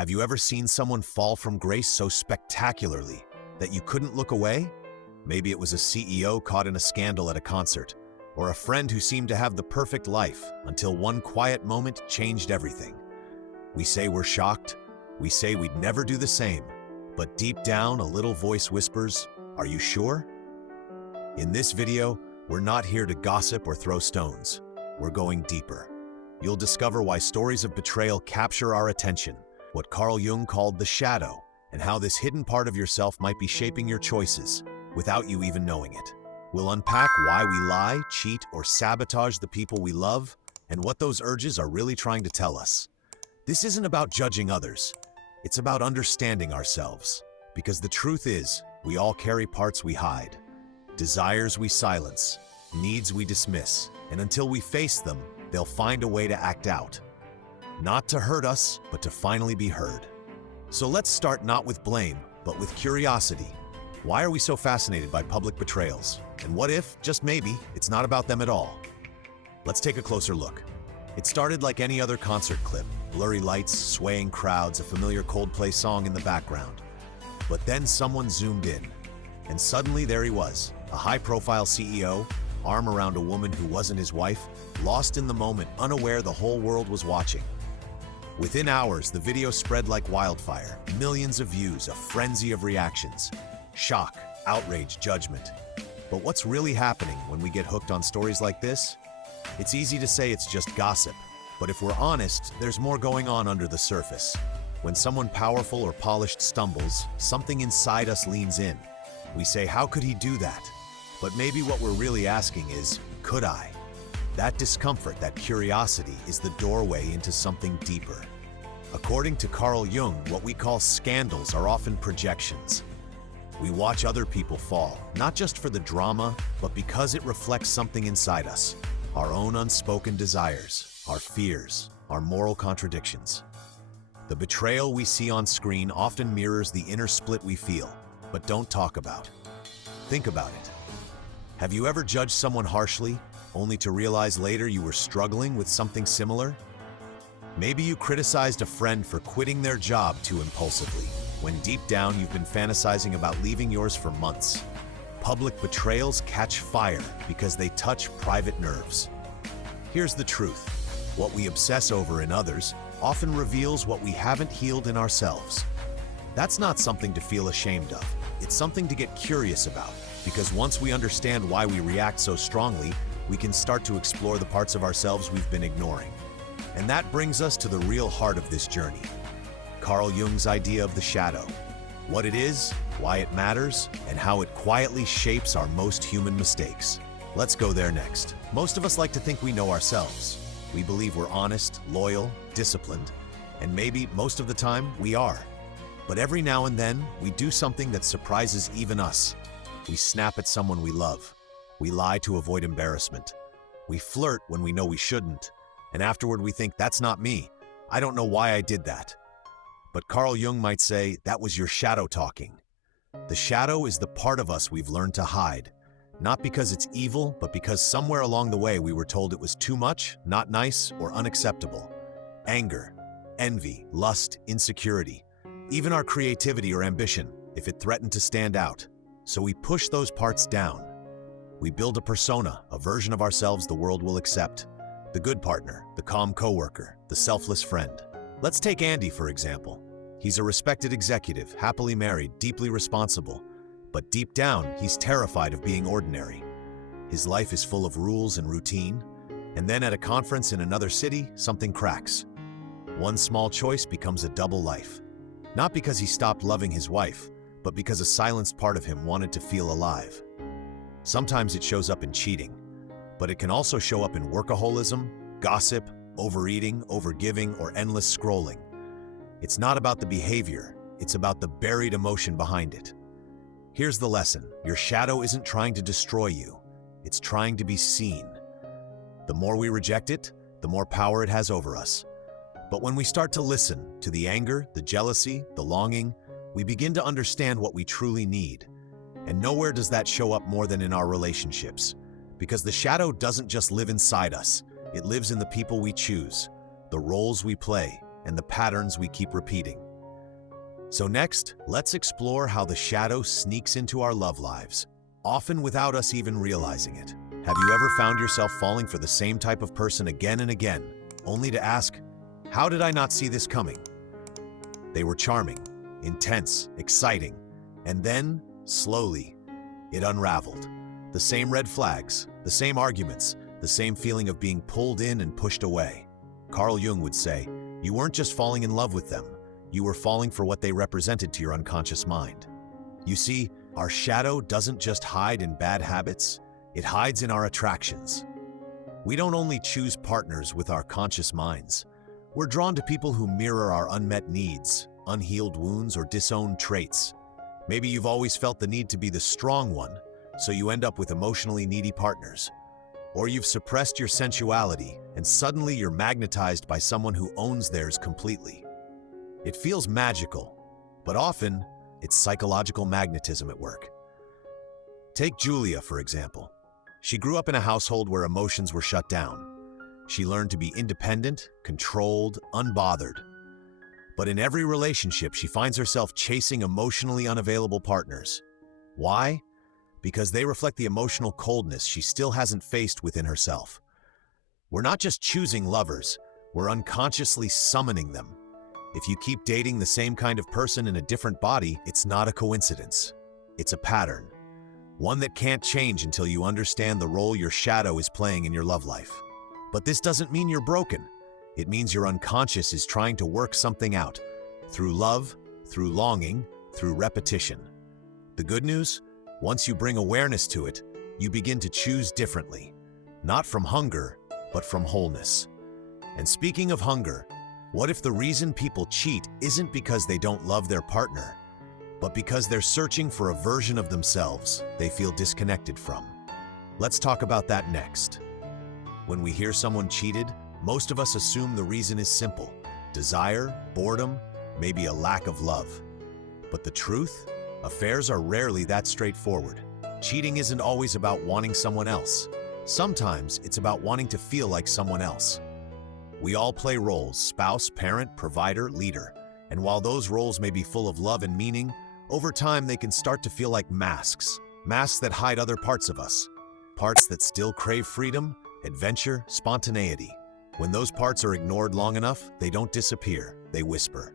Have you ever seen someone fall from grace so spectacularly that you couldn't look away? Maybe it was a CEO caught in a scandal at a concert, or a friend who seemed to have the perfect life until one quiet moment changed everything. We say we're shocked, we say we'd never do the same, but deep down a little voice whispers, "Are you sure?" In this video, we're not here to gossip or throw stones. We're going deeper. You'll discover why stories of betrayal capture our attention, what Carl Jung called the shadow, and how this hidden part of yourself might be shaping your choices without you even knowing it. We'll unpack why we lie, cheat, or sabotage the people we love, and what those urges are really trying to tell us. This isn't about judging others. It's about understanding ourselves. Because the truth is, we all carry parts we hide, desires we silence, needs we dismiss, and until we face them, they'll find a way to act out. Not to hurt us, but to finally be heard. So let's start not with blame, but with curiosity. Why are we so fascinated by public betrayals? And what if, just maybe, it's not about them at all? Let's take a closer look. It started like any other concert clip, blurry lights, swaying crowds, a familiar Coldplay song in the background. But then someone zoomed in, and suddenly there he was, a high-profile CEO, arm around a woman who wasn't his wife, lost in the moment, unaware the whole world was watching. Within hours, the video spread like wildfire, millions of views, a frenzy of reactions. Shock, outrage, judgment. But what's really happening when we get hooked on stories like this? It's easy to say it's just gossip, but if we're honest, there's more going on under the surface. When someone powerful or polished stumbles, something inside us leans in. We say, how could he do that? But maybe what we're really asking is, could I? That discomfort, that curiosity, is the doorway into something deeper. According to Carl Jung, what we call scandals are often projections. We watch other people fall, not just for the drama, but because it reflects something inside us. Our own unspoken desires, our fears, our moral contradictions. The betrayal we see on screen often mirrors the inner split we feel, but don't talk about. Think about it. Have you ever judged someone harshly, only to realize later you were struggling with something similar? Maybe you criticized a friend for quitting their job too impulsively, when deep down you've been fantasizing about leaving yours for months. Public betrayals catch fire because they touch private nerves. Here's the truth. What we obsess over in others often reveals what we haven't healed in ourselves. That's not something to feel ashamed of. It's something to get curious about, because once we understand why we react so strongly, we can start to explore the parts of ourselves we've been ignoring. And that brings us to the real heart of this journey. Carl Jung's idea of the shadow. What it is, why it matters, and how it quietly shapes our most human mistakes. Let's go there next. Most of us like to think we know ourselves. We believe we're honest, loyal, disciplined, and maybe most of the time we are. But every now and then, we do something that surprises even us. We snap at someone we love. We lie to avoid embarrassment. We flirt when we know we shouldn't. And afterward we think, that's not me. I don't know why I did that. But Carl Jung might say, that was your shadow talking. The shadow is the part of us we've learned to hide. Not because it's evil, but because somewhere along the way we were told it was too much, not nice, or unacceptable. Anger, envy, lust, insecurity. Even our creativity or ambition, if it threatened to stand out. So we push those parts down. We build a persona, a version of ourselves the world will accept. The good partner, the calm coworker, the selfless friend. Let's take Andy, for example. He's a respected executive, happily married, deeply responsible. But deep down, he's terrified of being ordinary. His life is full of rules and routine. And then at a conference in another city, something cracks. One small choice becomes a double life. Not because he stopped loving his wife, but because a silenced part of him wanted to feel alive. Sometimes it shows up in cheating, but it can also show up in workaholism, gossip, overeating, overgiving, or endless scrolling. It's not about the behavior, it's about the buried emotion behind it. Here's the lesson. Your shadow isn't trying to destroy you. It's trying to be seen. The more we reject it, the more power it has over us. But when we start to listen to the anger, the jealousy, the longing, we begin to understand what we truly need. And nowhere does that show up more than in our relationships. Because the shadow doesn't just live inside us. It lives in the people we choose, the roles we play, and the patterns we keep repeating. So next, let's explore how the shadow sneaks into our love lives, often without us even realizing it. Have you ever found yourself falling for the same type of person again and again, only to ask, how did I not see this coming? They were charming, intense, exciting, and then, slowly, it unraveled. The same red flags, the same arguments, the same feeling of being pulled in and pushed away. Carl Jung would say, you weren't just falling in love with them, you were falling for what they represented to your unconscious mind. You see, our shadow doesn't just hide in bad habits, it hides in our attractions. We don't only choose partners with our conscious minds. We're drawn to people who mirror our unmet needs, unhealed wounds, or disowned traits. Maybe you've always felt the need to be the strong one, so you end up with emotionally needy partners. Or you've suppressed your sensuality, and suddenly you're magnetized by someone who owns theirs completely. It feels magical, but often it's psychological magnetism at work. Take Julia, for example. She grew up in a household where emotions were shut down. She learned to be independent, controlled, unbothered. But in every relationship, she finds herself chasing emotionally unavailable partners. Why? Because they reflect the emotional coldness she still hasn't faced within herself. We're not just choosing lovers, we're unconsciously summoning them. If you keep dating the same kind of person in a different body, it's not a coincidence. It's a pattern. One that can't change until you understand the role your shadow is playing in your love life. But this doesn't mean you're broken. It means your unconscious is trying to work something out. Through love, through longing, through repetition. The good news? Once you bring awareness to it, you begin to choose differently. Not from hunger, but from wholeness. And speaking of hunger, what if the reason people cheat isn't because they don't love their partner, but because they're searching for a version of themselves they feel disconnected from? Let's talk about that next. When we hear someone cheated, most of us assume the reason is simple: desire, boredom, maybe a lack of love. But the truth? Affairs are rarely that straightforward. Cheating isn't always about wanting someone else. Sometimes it's about wanting to feel like someone else. We all play roles: spouse, parent, provider, leader. And while those roles may be full of love and meaning, over time they can start to feel like masks. Masks that hide other parts of us. Parts that still crave freedom, adventure, spontaneity. When those parts are ignored long enough, they don't disappear, they whisper.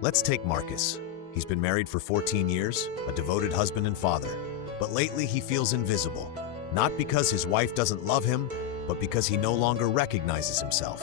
Let's take Marcus. He's been married for 14 years, a devoted husband and father. But lately he feels invisible. Not because his wife doesn't love him, but because he no longer recognizes himself.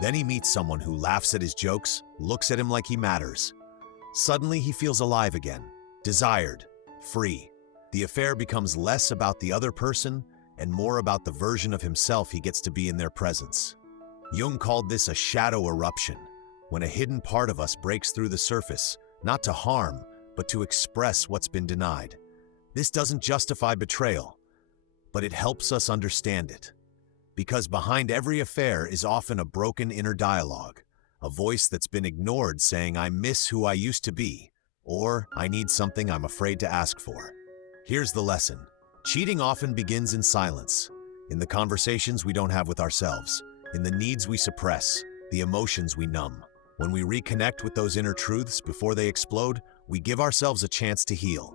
Then he meets someone who laughs at his jokes, looks at him like he matters. Suddenly he feels alive again, desired, free. The affair becomes less about the other person and more about the version of himself he gets to be in their presence. Jung called this a shadow eruption, when a hidden part of us breaks through the surface, not to harm, but to express what's been denied. This doesn't justify betrayal, but it helps us understand it. Because behind every affair is often a broken inner dialogue, a voice that's been ignored saying, I miss who I used to be, or I need something I'm afraid to ask for. Here's the lesson. Cheating often begins in silence, in the conversations we don't have with ourselves, in the needs we suppress, the emotions we numb. When we reconnect with those inner truths before they explode, we give ourselves a chance to heal.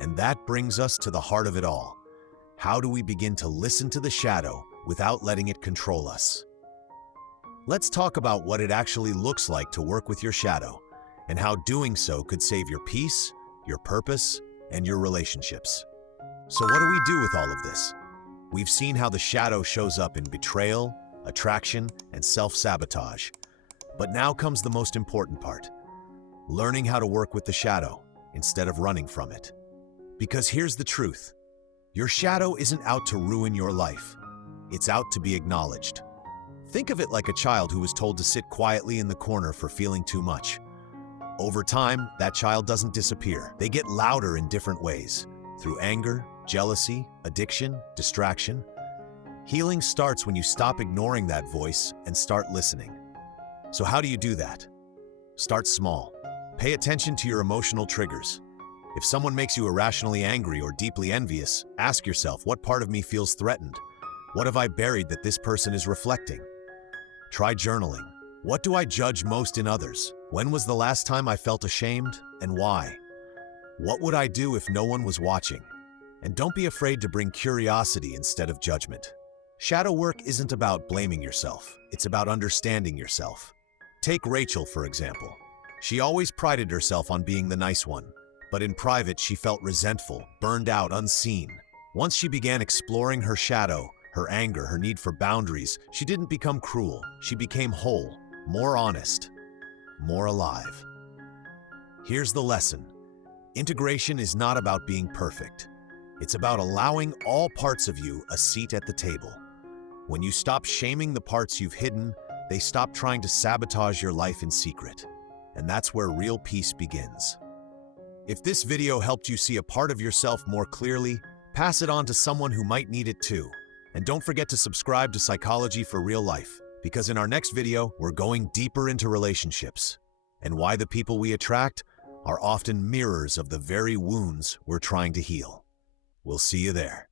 And that brings us to the heart of it all. How do we begin to listen to the shadow without letting it control us? Let's talk about what it actually looks like to work with your shadow, and how doing so could save your peace, your purpose, and your relationships. So what do we do with all of this? We've seen how the shadow shows up in betrayal, attraction, and self-sabotage. But now comes the most important part: learning how to work with the shadow instead of running from it. Because here's the truth. Your shadow isn't out to ruin your life. It's out to be acknowledged. Think of it like a child who was told to sit quietly in the corner for feeling too much. Over time, that child doesn't disappear. They get louder in different ways, through anger, jealousy, addiction, distraction. Healing starts when you stop ignoring that voice and start listening. So how do you do that? Start small. Pay attention to your emotional triggers. If someone makes you irrationally angry or deeply envious, ask yourself, what part of me feels threatened? What have I buried that this person is reflecting? Try journaling. What do I judge most in others? When was the last time I felt ashamed, and why? What would I do if no one was watching? And don't be afraid to bring curiosity instead of judgment. Shadow work isn't about blaming yourself, it's about understanding yourself. Take Rachel, for example. She always prided herself on being the nice one, but in private she felt resentful, burned out, unseen. Once she began exploring her shadow, her anger, her need for boundaries, she didn't become cruel, she became whole, more honest, more alive. Here's the lesson. Integration is not about being perfect. It's about allowing all parts of you a seat at the table. When you stop shaming the parts you've hidden, they stop trying to sabotage your life in secret. And that's where real peace begins. If this video helped you see a part of yourself more clearly, pass it on to someone who might need it too. And don't forget to subscribe to Psychology for Real Life, because in our next video, we're going deeper into relationships and why the people we attract are often mirrors of the very wounds we're trying to heal. We'll see you there.